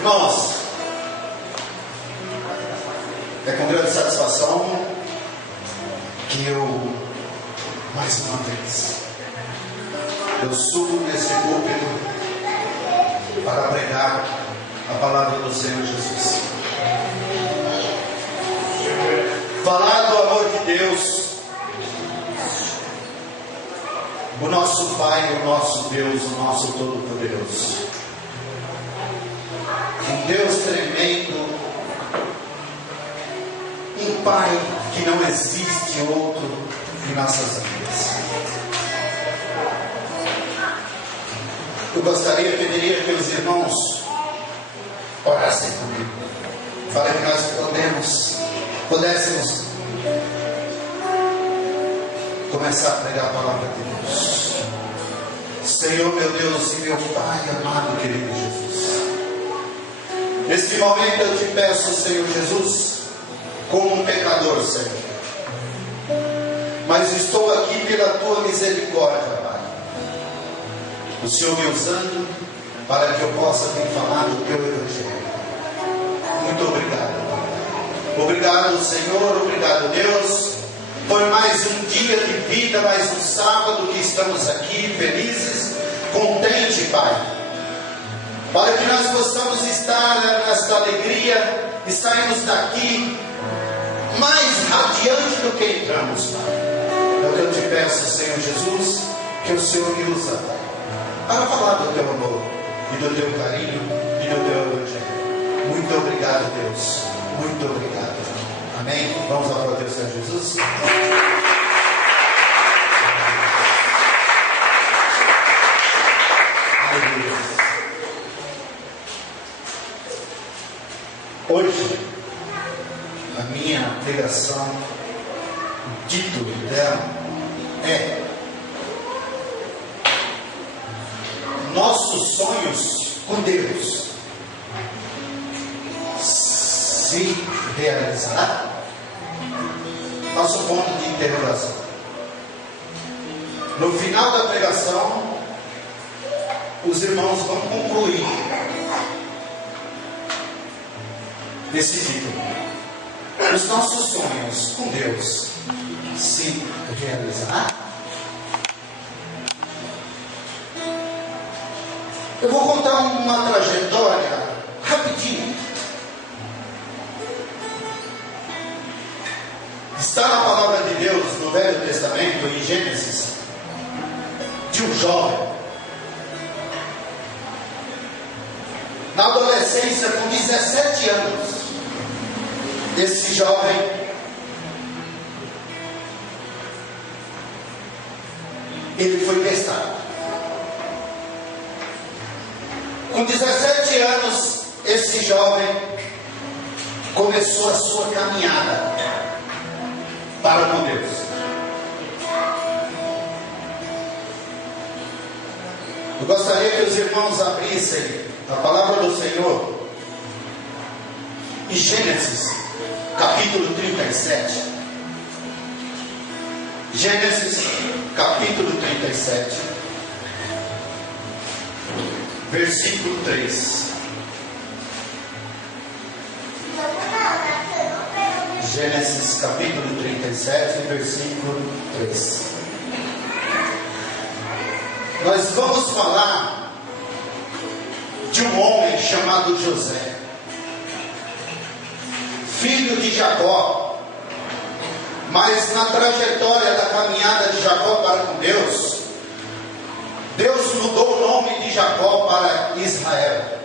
Irmãos, é com grande satisfação que eu, mais uma vez, eu subo nesse púlpito para pregar a palavra do Senhor Jesus. Falar do amor de Deus, o nosso Pai, o nosso Deus, o nosso Todo-Poderoso. Um Deus tremendo, um Pai que não existe outro em nossas vidas. Eu pediria que os irmãos orassem comigo, para que nós pudéssemos começar a pregar a palavra de Deus. Senhor, meu Deus e meu Pai amado, querido Jesus, neste momento eu te peço, Senhor Jesus, como um pecador, Senhor, mas estou aqui pela tua misericórdia, Pai. O Senhor me usando para que eu possa vir falar do teu Evangelho. Muito obrigado, Pai. Obrigado, Senhor, obrigado, Deus, por mais um dia de vida, mais um sábado que estamos aqui felizes, contentes, Pai, para que nós possamos estar nesta alegria, estarmos daqui mais radiante do que entramos, Pai. É o que eu te peço, Senhor Jesus, que o Senhor me usa, Pai, para falar do teu amor e do teu carinho e do teu Evangelho. Muito obrigado, Deus, muito obrigado. Amém? Vamos aplaudir o Senhor Jesus. Aleluia. Hoje, a minha pregação, o título dela é Nossos Sonhos com Deus se realizará? Nosso ponto de interrogação. No final da pregação, os irmãos vão concluir nesse título: os nossos sonhos com Deus se realizará? Eu vou contar uma trajetória rapidinho. Está na palavra de Deus, no Velho Testamento, em Gênesis, de um jovem, na adolescência, com 17 anos. Esse jovem, ele foi testado. Com 17 anos, esse jovem começou a sua caminhada para com Deus. Eu gostaria que os irmãos abrissem a palavra do Senhor em Gênesis, capítulo 37. Gênesis, capítulo 37, versículo 3. Gênesis capítulo 37, versículo 3. Nós vamos falar de um homem chamado José, filho de Jacó, mas na trajetória da caminhada de Jacó para com Deus, Deus mudou o nome de Jacó para Israel.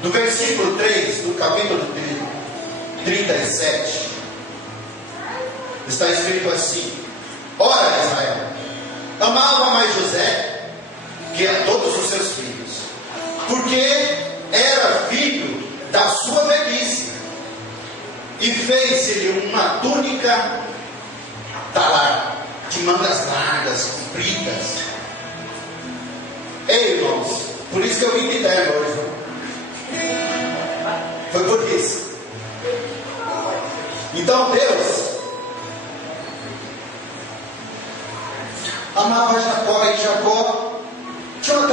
No versículo 3 do capítulo 37, está escrito assim: Ora, Israel amava mais José que a todos os seus filhos, porque era filho da sua velhice, e fez-lhe uma túnica talar, de mangas largas, compridas. Ei, irmãos, por isso que eu vim de terno hoje. Foi por isso. Então Deus amava Jacó, e Jacó tinha uma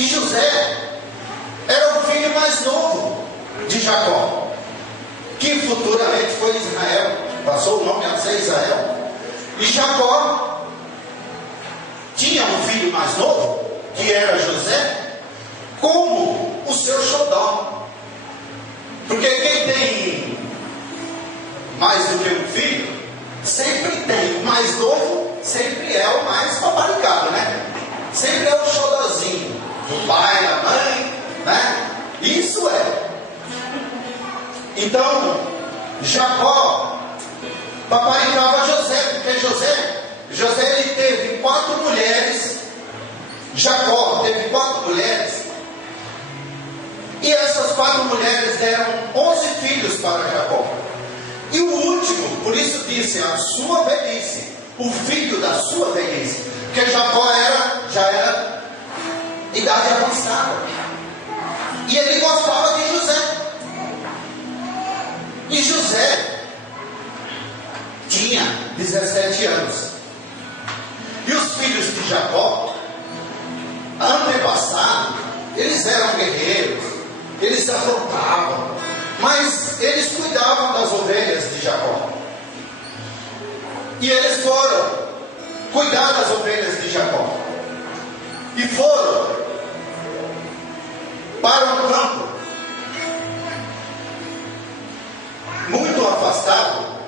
E José era o filho mais novo de Jacó, que futuramente foi Israel, passou o nome a ser Israel. E Jacó tinha um filho mais novo, que era José, como o seu xodó. Porque quem tem mais do que um filho, sempre tem. O mais novo sempre é o mais paparicado, né? Sempre é o xodózinho do pai, da mãe, né? Isso é. Então, Jacó paparicava José, porque José ele teve 4 mulheres. Jacó teve 4 mulheres. E essas 4 mulheres deram 11 filhos para Jacó. E o último, por isso disse, a sua velhice, o filho da sua velhice. Porque Jacó já era idade avançada. E ele gostava de José. E José tinha 17 anos. E os filhos de Jacó, antepassado, eles eram guerreiros, eles afrontavam, mas eles cuidavam das ovelhas de Jacó. E eles foram cuidar das ovelhas de Jacó. E foram para um campo muito afastado.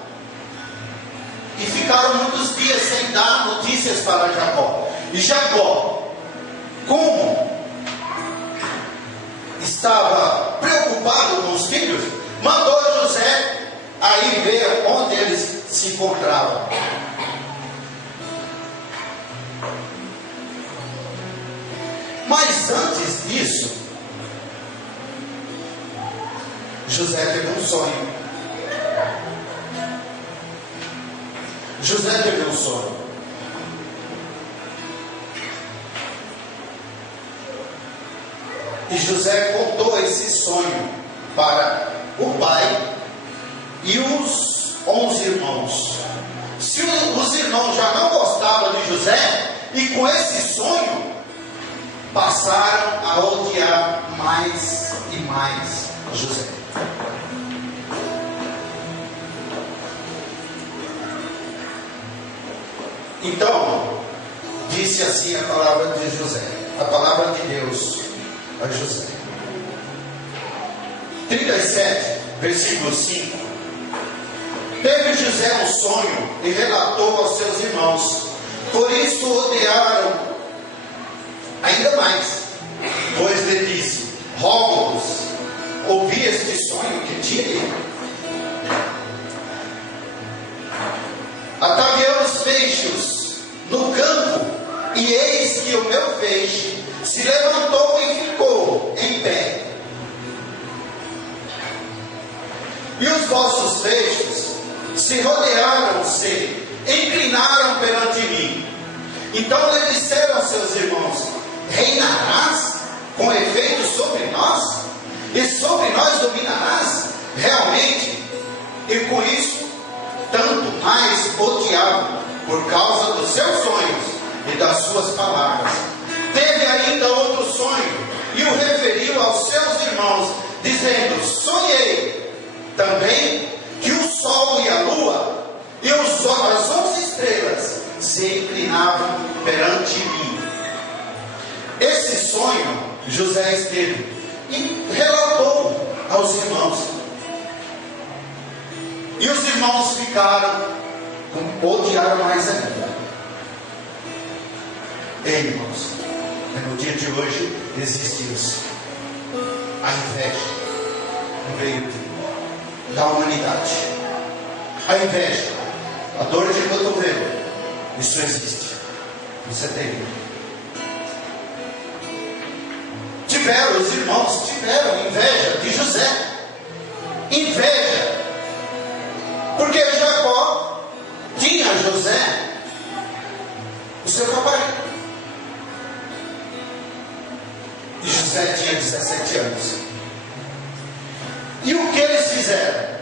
E ficaram muitos dias sem dar notícias para Jacó. E Jacó, como estava preocupado com os filhos, mandou José a ir ver onde eles se encontravam. Mas antes disso, José teve um sonho. José teve um sonho. E José contou esse sonho para o pai e os 11 irmãos. Se os irmãos já não gostavam de José, e com esse sonho passaram a odiar mais e mais José. Então, disse assim a palavra de José, a palavra de Deus a José. 37, versículo 5. Teve José um sonho e relatou aos seus irmãos, por isso odiaram ainda mais, pois lhe disse: rogo-vos, ouvi este sonho que tive. Ataviamos feixes no campo, e eis que o meu feixe se levantou e ficou em pé. E os vossos feixes se rodearam-se, inclinaram perante mim. Então lhe disseram seus irmãos: reinarás com efeito sobre nós? E sobre nós dominarás realmente? E com isso, tanto mais odiavam por causa dos seus sonhos e das suas palavras. Teve ainda outro sonho e o referiu aos seus irmãos, dizendo: sonhei também que o sol e a lua e as 11 estrelas se inclinavam perante mim. Esse sonho José esteve e relatou aos irmãos. E os irmãos ficaram, odiaram mais ainda. Ei, irmãos, no dia de hoje existe isso. A inveja no meio da humanidade. A inveja, a dor de cotovelo, isso existe. Isso é terrível. Os irmãos tiveram inveja de José. Inveja. Porque Jacó tinha José, o seu papai. E José tinha 17 anos. E o que eles fizeram?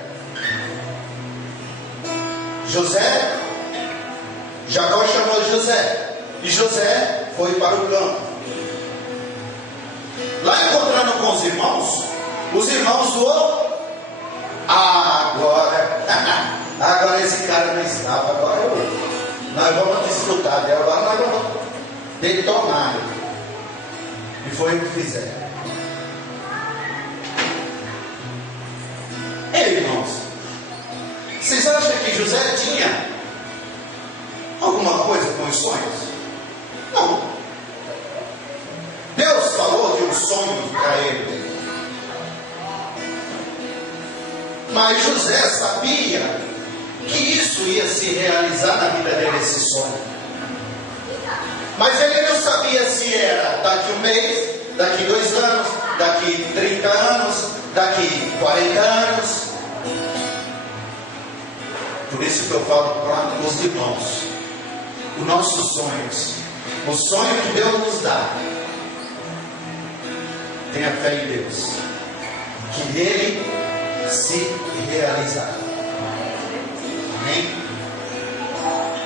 Jacó chamou José. E José foi para o campo. Lá encontrando com os irmãos zoou. Agora esse cara não estava, nós vamos desfrutar dela, agora nós vamos detonar. E foi o que fizeram. Ei, irmãos, vocês acham que José tinha alguma coisa com os sonhos? Não. Deus falou de um sonho para ele. Mas José sabia que isso ia se realizar na vida dele, esse sonho. Mas ele não sabia se era daqui 1 mês, daqui 2 anos, daqui 30 anos, daqui 40 anos. Por isso que eu falo para os irmãos, os nossos sonhos, o sonho que Deus nos dá, tenha fé em Deus, que Ele se realizará. Amém?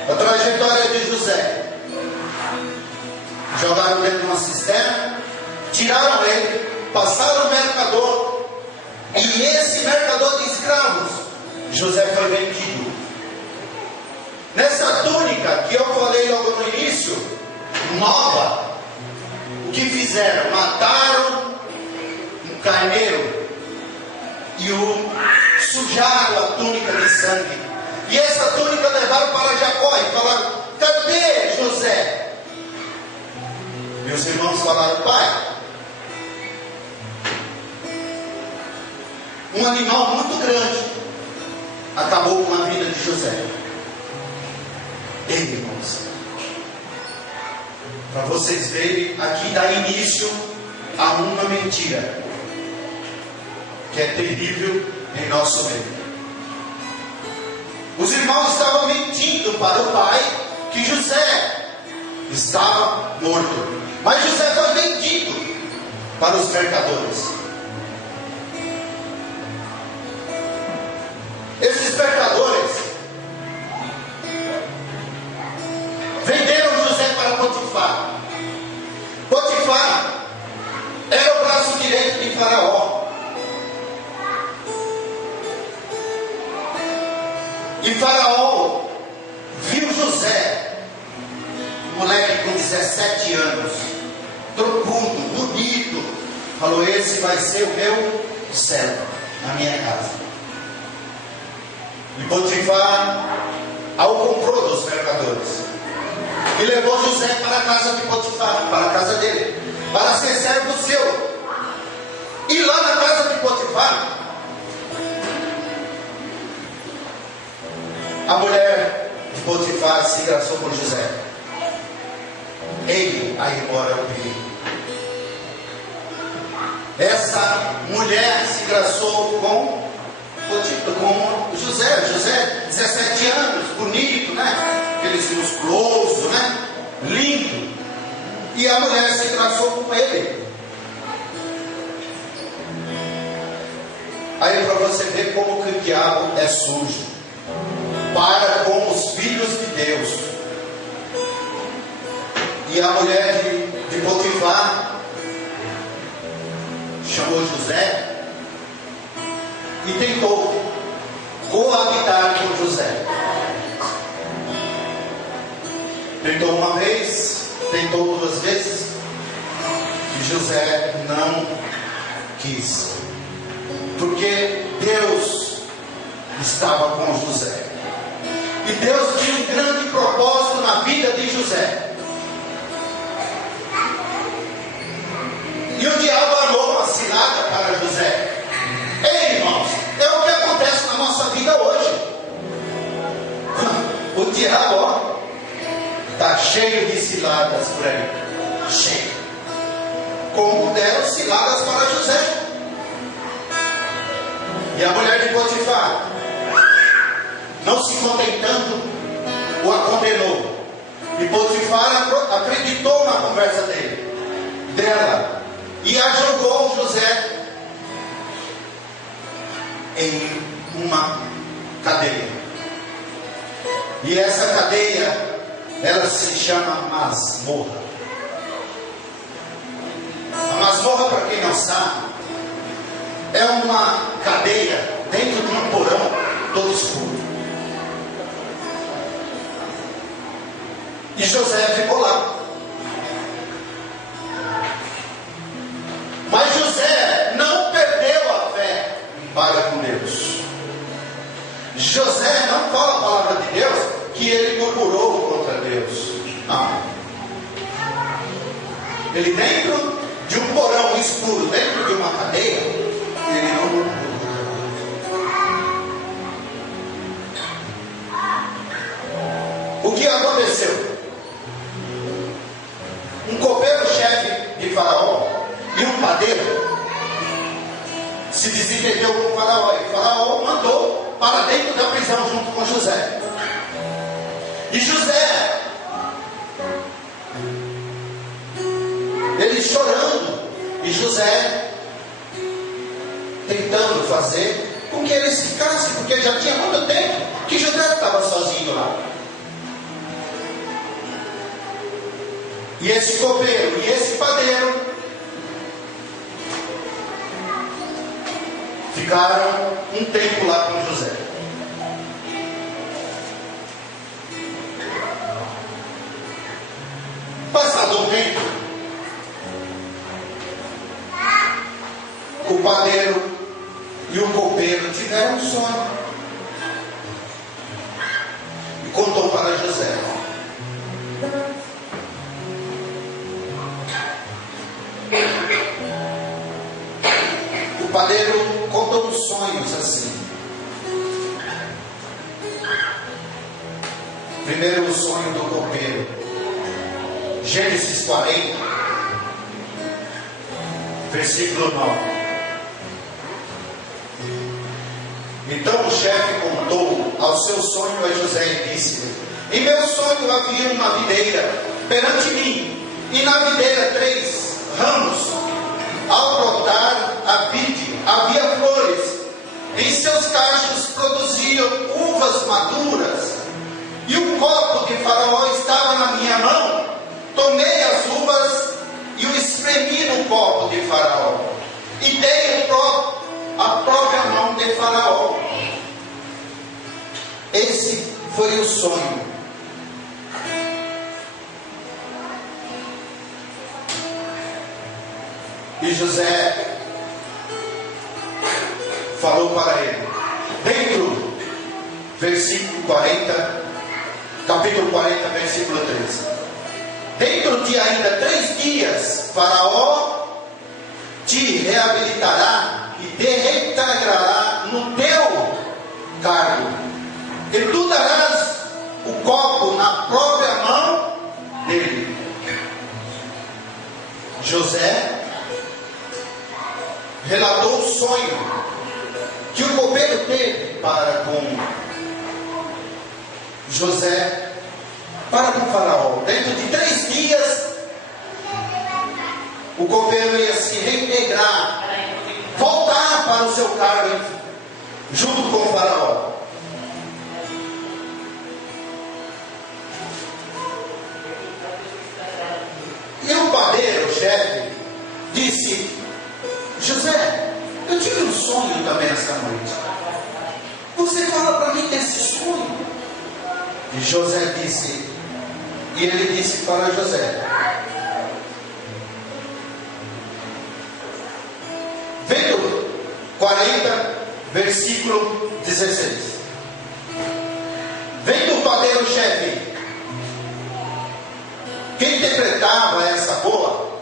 A trajetória de José: jogaram dentro de uma cisterna, tiraram ele, passaram o mercador, e esse mercador de escravos, José foi vendido. Nessa túnica que eu falei logo no início, nova, o que fizeram? Mataram um carneiro e sujaram a túnica de sangue. E essa túnica levaram para Jacó e falaram: cadê José? Meus irmãos falaram: pai, um animal muito grande acabou com a vida de José. Ei, irmãos, para vocês verem, aqui dá início a uma mentira que é terrível em nosso meio. Os irmãos estavam mentindo para o pai que José estava morto, mas José foi vendido para os mercadores. Esses mercadores venderam José para Potifar. Potifar era o braço direito de Faraó. E Faraó viu José, moleque com 17 anos, trocudo, bonito, falou: esse vai ser o meu servo na minha casa. E Potifar o comprou dos mercadores e levou José para a casa de Potifar, para a casa dele, para ser servo seu. E lá na casa de Potifar, a mulher de Potifar se engraçou por José. Ele a embora o perigo. Essa mulher se engraçou com José. José, 17 anos, bonito, né? Aqueles musculoso, né? Lindo. E a mulher se engraçou com ele. Aí, para você ver como que o diabo é sujo para com os filhos de Deus. E a mulher de Potifar chamou José e tentou coabitar com José. Tentou uma vez, tentou 2 vezes, e José não quis, porque Deus estava com José. E Deus tinha um grande propósito na vida de José. E o diabo armou uma cilada para José. Ei, irmãos, é o que acontece na nossa vida hoje. O diabo está cheio de ciladas por aí. Cheio. Como deram ciladas para José. E a mulher de Potifar, não se contentando, o condenou. E Potifar acreditou na conversa dela, e a jogou José em uma cadeia. E essa cadeia, ela se chama masmorra. A masmorra, para quem pensar, é uma cadeia dentro de um porão todo escuro. E José ficou lá. Mas José não perdeu a fé para com Deus. José não fala a palavra de Deus que ele murmurou contra Deus. Não. Ele dentro de um porão escuro, dentro de uma cadeia, ele não murmurou. O que aconteceu? Um copeiro-chefe de Faraó e um padeiro se desentendeu com o Faraó, e Faraó mandou para dentro da prisão junto com José. E José, ele chorando, e José tentando fazer com que eles ficassem, porque já tinha muito tempo que José estava sozinho lá. E esse copeiro e esse padeiro ficaram um tempo lá com José. Passado um tempo, o padeiro e o copeiro tiveram um sonho e contou para José. O padeiro contou uns sonhos assim. Primeiro o sonho do copeiro. Gênesis 40, versículo 9. Então o chefe contou ao seu sonho a José e disse-lhe: em meu sonho havia uma videira perante mim, e na videira 3 ramos. Ao brotar a vide havia flores, em seus cachos produziam uvas maduras, e o copo de Faraó estava na minha mão. Tomei as uvas e o espremi no copo de Faraó, e dei a própria mão de Faraó. Esse foi o sonho. E José falou para ele, dentro, versículo 40, capítulo 40, versículo 13. Dentro de ainda 3 dias, Faraó te reabilitará e te reintegrará no teu cargo. E tu darás o copo na própria mão dele. José relatou o sonho que o copeiro teve para com José, para com Faraó. Dentro de 3 dias, o copeiro ia se reintegrar, voltar para o seu cargo junto com o Faraó. E o padeiro, o chefe, disse: José, eu tive um sonho também esta noite. Você fala para mim desse sonho? E José disse, e ele disse para José: vendo 40, versículo 16. Vendo o padeiro-chefe que interpretava essa boa,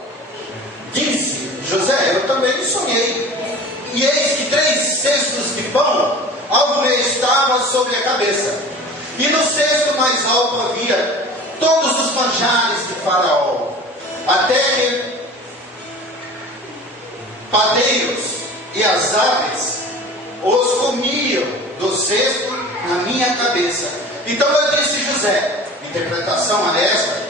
disse José: eu também sonhei, e eis que 3 cestos de pão algo me estava sobre a cabeça, e no cesto mais alto havia todos os manjares de Faraó, até que padeiros e as aves os comiam do cesto na minha cabeça. Então eu disse José, interpretação é esta: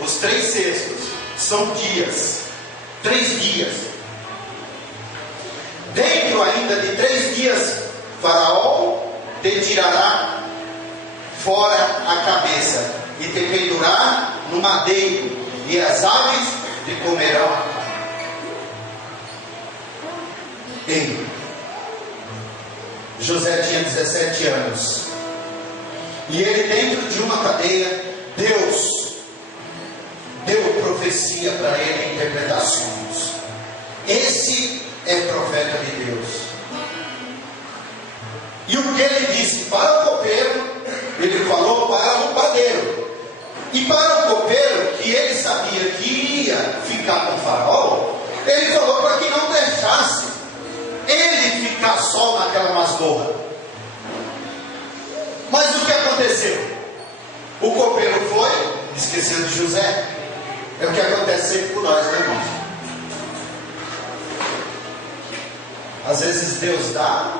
os 3 cestos são dias, 3 dias. Dentro ainda de 3 dias, Faraó te tirará fora a cabeça e te pendurará no madeiro, e as aves te comerão Ei, José tinha 17 anos. E ele, dentro de uma cadeia, Deus deu profecia para ele, interpretar sonhos. Esse é profeta de Deus. E o que ele disse para o copeiro, ele falou para o padeiro. E para o copeiro, que ele sabia que ia ficar com Faraó, ele falou para que não deixasse ele ficar só naquela masmorra. Mas o que aconteceu? O copeiro foi, esqueceu de José. É o que acontece sempre com nós, né, irmãos? Às vezes Deus dá,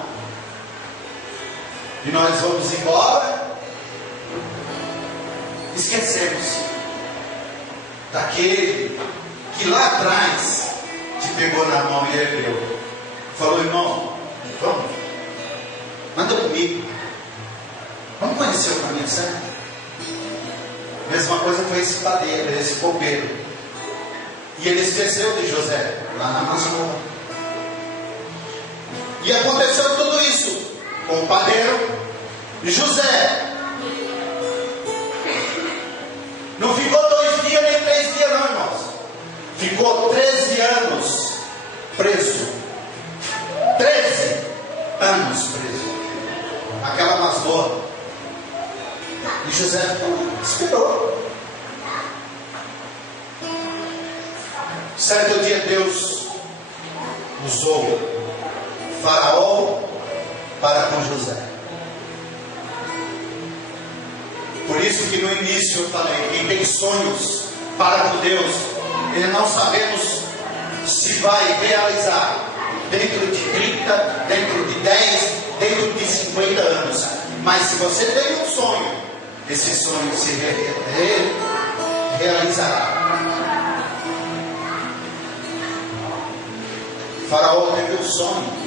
e nós vamos embora, esquecemos daquele que lá atrás te pegou na mão e ergueu. Falou: irmão, vamos, manda comigo, vamos conhecer o caminho certo. Mesma coisa foi esse padeiro, esse copeiro. E ele esqueceu de José lá na masmorra. E aconteceu tudo isso com o padeiro e José. Não ficou 2 dias nem 3 dias não, irmãos. Ficou 13 anos preso. 13 anos preso. Aquela masmorra. E José esperou. Certo dia Deus usou Faraó para com José. Por isso que no início eu falei, quem tem sonhos para com Deus, ele não sabemos se vai realizar dentro de 30, dentro de 10, dentro de 50 anos. Mas se você tem um sonho, esse sonho se realizará. Faraó teve um sonho.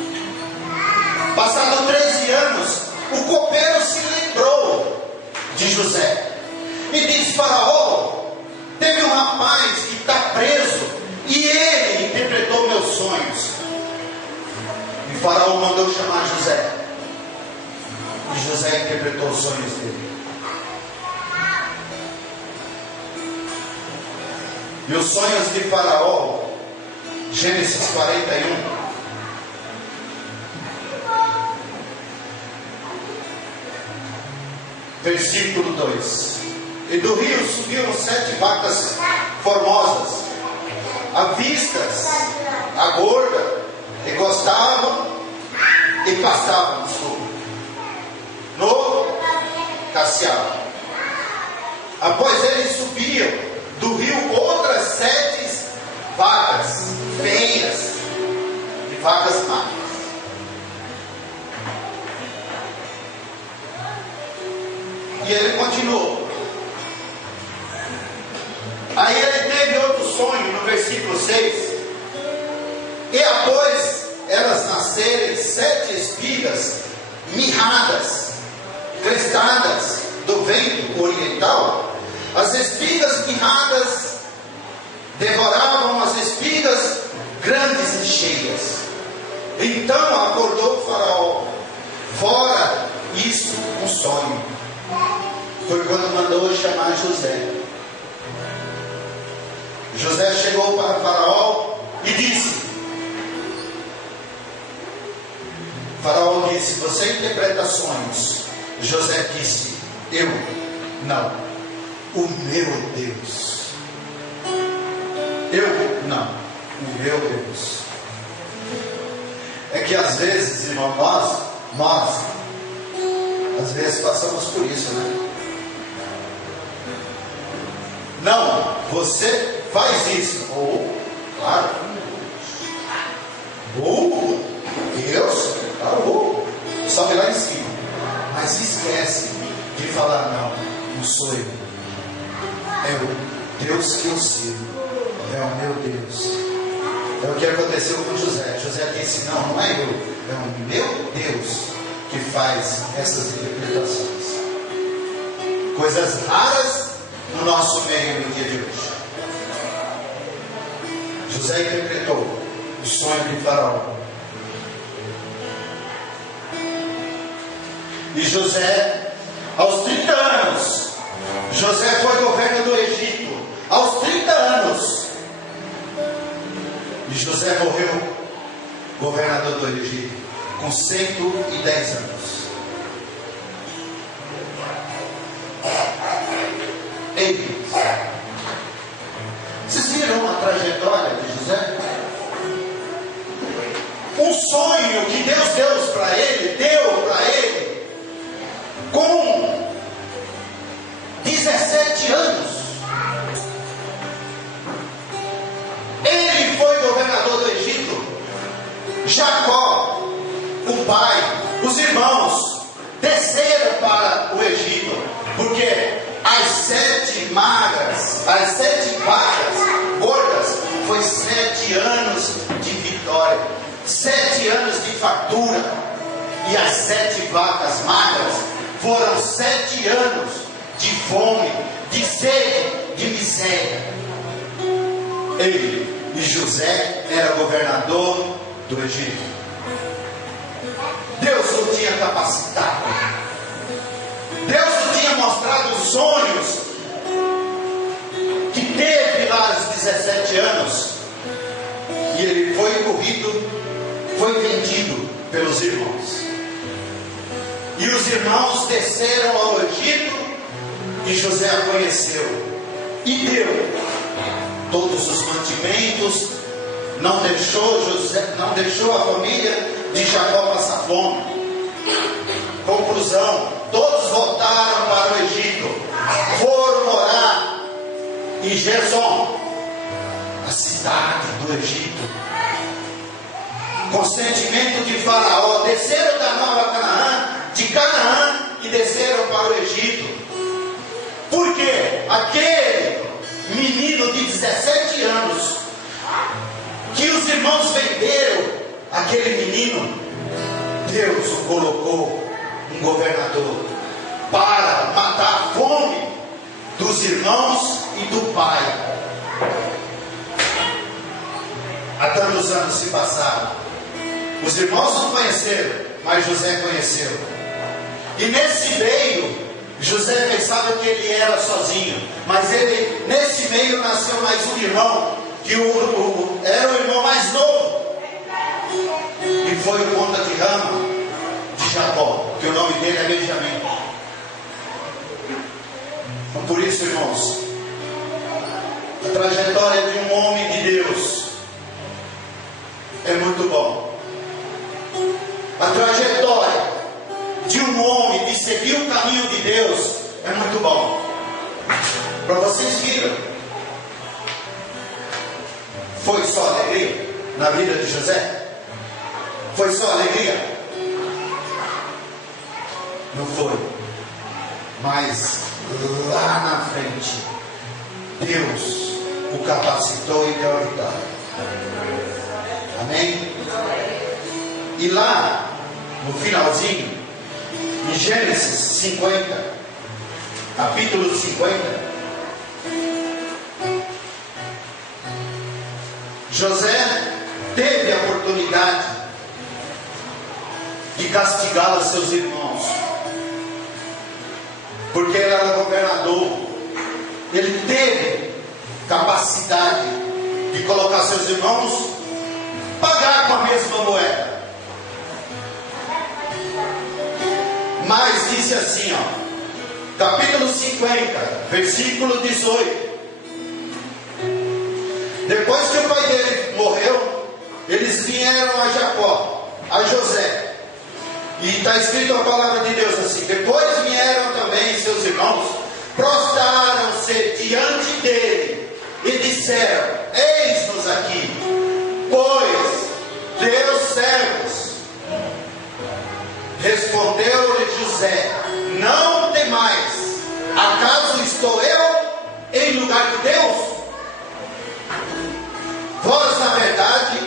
Passados 13 anos, o copeiro se lembrou de José e disse: Faraó, teve um rapaz que está preso e ele interpretou meus sonhos. E Faraó mandou chamar José. E José interpretou os sonhos dele. E os sonhos de Faraó, Gênesis 41. Versículo 2. E do rio subiram 7 vacas formosas, avistas, a gorda, e gostavam e passavam no cacial. Após eles subiam do rio outras 7 vacas feias e vacas magras. E ele continuou. Aí ele teve outro sonho no versículo 6. E após elas nascerem 7 espigas mirradas, crestadas do vento oriental, as espigas mirradas devoravam as espigas grandes e cheias. Então acordou o Faraó: fora isto um sonho. Foi quando mandou chamar José. José chegou para Faraó e disse: Faraó disse: você interpreta sonhos. José disse: eu não, o meu Deus. Eu não, o meu Deus. É que às vezes, irmão, nós às vezes passamos por isso, né? Não, você faz isso. Ou, claro. Ou, Deus, ou, sobe lá em cima. Mas esquece de falar: não, não sou eu. É o Deus que eu sirvo. É o meu Deus. É o que aconteceu com José. José disse: não, não é eu. É o meu Deus que faz essas interpretações. Coisas raras no nosso meio no dia de hoje. José interpretou o sonho de Faraó. E José, aos 30 anos, José foi governo do Egito, aos 30 anos. E José morreu governador do Egito, com 110 anos. Ei, vocês viram a trajetória de José? Um sonho que Deus deu para ele, com 17 anos. Ele foi governador do Egito. Jacó, o pai, os irmãos desceram para o Egito, porque as 7 magras, as 7 vacas gordas, foi 7 anos de vitória, 7 anos de fartura. E as 7 vacas magras foram 7 anos de fome, de sede, de miséria. Ele e José era governador do Egito. Deus o tinha capacitado. Deus o tinha mostrado os sonhos que teve lá aos 17 anos. E ele foi corrido, foi vendido pelos irmãos. E os irmãos desceram ao Egito e José a conheceu. E deu todos os mantimentos, não deixou a família de Jacó passar fome. Conclusão: todos voltaram para o Egito, foram morar em Gerson, a cidade do Egito. Consentimento de Faraó, desceram da Nova Canaã, de Canaã, e desceram para o Egito. Porque aquele menino de 17 anos, que os irmãos venderam, aquele menino, Deus o colocou um governador para matar a fome dos irmãos e do pai. Há tantos anos se passaram. Os irmãos não conheceram, mas José conheceu. E nesse meio, José pensava que ele era sozinho, mas ele, nesse meio, nasceu mais um irmão, que era o irmão mais novo, e foi o ponta de rama de Jacó, que o nome dele é Benjamim. Então, por isso, irmãos, a trajetória de um homem de Deus é muito bom. A trajetória de um homem que seguiu o caminho de Deus é muito bom. Para vocês viram, foi só alegria na vida de José? Foi só alegria? Não foi. Mas lá na frente, Deus o capacitou e deu a vitória. Amém? E lá, no finalzinho, em Gênesis 50, capítulo 50, José teve a oportunidade de castigar os seus irmãos, porque ele era governador. Ele teve capacidade de colocar seus irmãos pagar com a mesma moeda. Mas disse assim, capítulo 50, versículo 18. Depois que o pai dele morreu, eles vieram a Jacó, a José. E está escrito a palavra de Deus assim: depois vieram também seus irmãos, prostraram-se diante dele e disseram: eis-nos aqui, pois teus servos. Respondeu-lhe José: não temais, acaso estou eu em lugar de Deus? Vós, na verdade,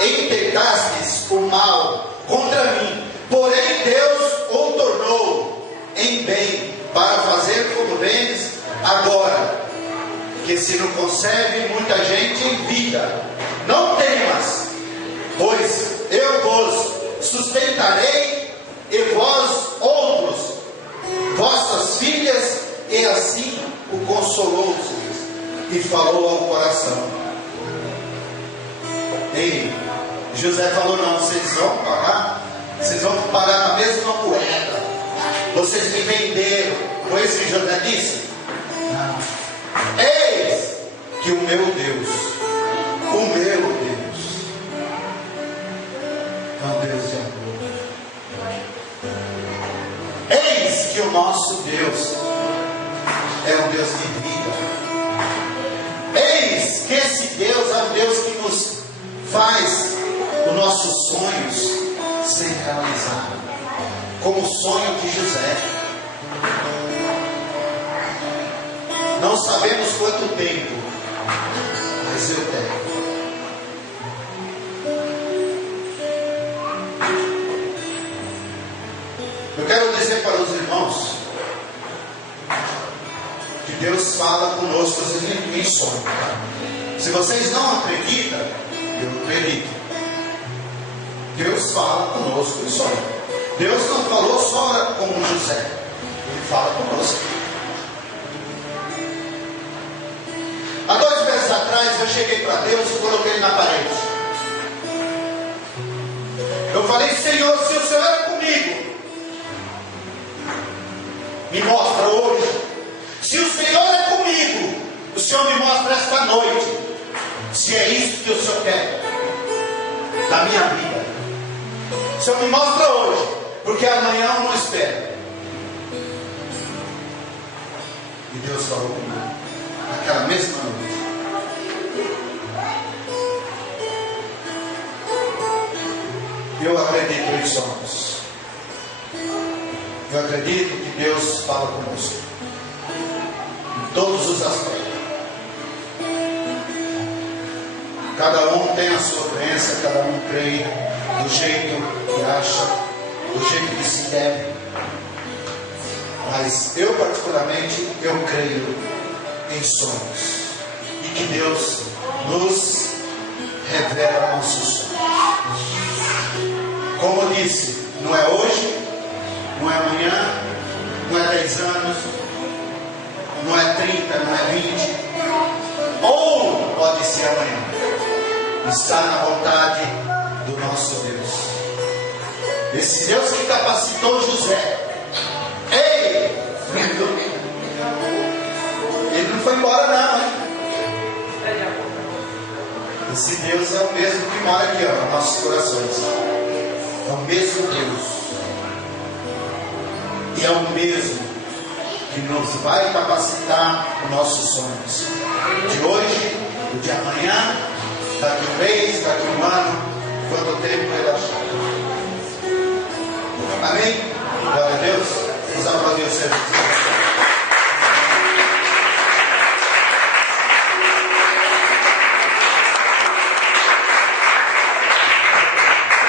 intentastes o mal contra mim, porém Deus o tornou em bem, para fazer como vendes agora, que se não conserve muita gente em vida. Não temas, pois eu vos sustentarei e vós outros, vossas filhas, e assim o consolou e falou ao coração. E José falou: não, vocês vão pagar na mesma moeda, vocês me venderam. Foi isso que José disse? Não. Eis que o meu Deus é um Deus de amor. Eis que o nosso Deus é um Deus de vida. Eis que esse Deus é um Deus que nos faz os nossos sonhos se realizar, como o sonho de José. Não sabemos quanto tempo, mas eu tenho. Eu quero dizer para os irmãos que Deus fala conosco em sonho. Se vocês não acreditam, eu acredito. Deus fala conosco em sonho. Deus não falou só com José, Ele fala conosco. Há 2 meses atrás eu cheguei para Deus e coloquei ele na parede. Eu falei: Senhor, se o Senhor é comigo, me mostra hoje. Se o Senhor é comigo, o Senhor me mostra esta noite. Se é isso que o Senhor quer da minha vida, o Senhor me mostra hoje, porque amanhã eu não espero. E Deus falou comigo naquela mesma noite. Eu acredito em sonhos. Eu acredito que Deus fala conosco em todos os aspectos. Cada um tem a sua crença, cada um crê do jeito que acha, do jeito que se deve. Mas eu particularmente, eu creio em sonhos. E que Deus nos revela nossos sonhos. Como eu disse, não é hoje, não é amanhã, não é 10 anos, não é 30, não é 20, ou pode ser amanhã. Está na vontade do nosso Deus. Esse Deus que capacitou José. Ei! Ele não foi embora não, hein? Esse Deus é o mesmo que mora aqui, ó, nos nossos corações. É o mesmo Deus. E é o mesmo que nos vai capacitar os nossos sonhos. De hoje, de amanhã, daqui um mês, daqui um ano, quanto tempo Ele achar. Amém? Glória a Deus. Vamos aplaudir o Senhor.